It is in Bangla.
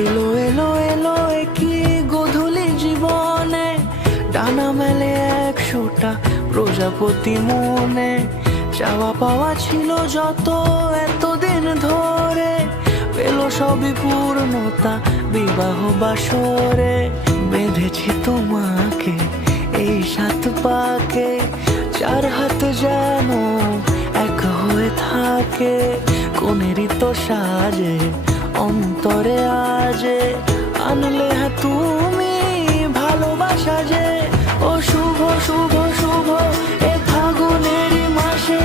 এলো এলো এলো কি গোধূলি জীবনে, ডানা মেলে 100টা প্রজাপতি মনে। চাওয়া পাওয়া ছিল যত এতদিন ধরে, পেলো সবই পূর্ণতা বিবাহ বাসরে। বেঁধেছি তোমাকে এই 7 পাকে, 4 হাত যেন এক হয়ে থাকে। কোনেরই তো সাজে অন্তরে আজে, আনলে তুমি ভালোবাসা যে। ও শুভ শুভ শুভ এ ফাগুনেরই মাসে,